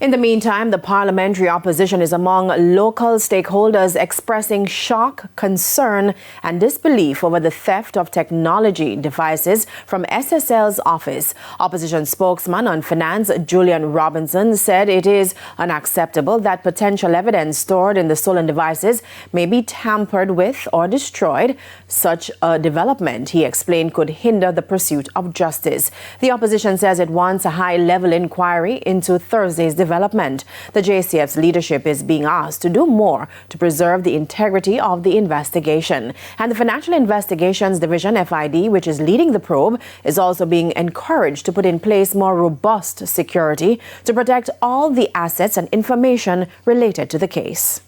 In the meantime, the parliamentary opposition is among local stakeholders expressing shock, concern, and disbelief over the theft of technology devices from SSL's office. Opposition spokesman on finance, Julian Robinson, said it is unacceptable that potential evidence stored in the stolen devices may be tampered with or destroyed. Such a development, he explained, could hinder the pursuit of justice. The opposition says it wants a high-level inquiry into Thursday's development. The JCF's leadership is being asked to do more to preserve the integrity of the investigation. And the Financial Investigations Division, FID, which is leading the probe, is also being encouraged to put in place more robust security to protect all the assets and information related to the case.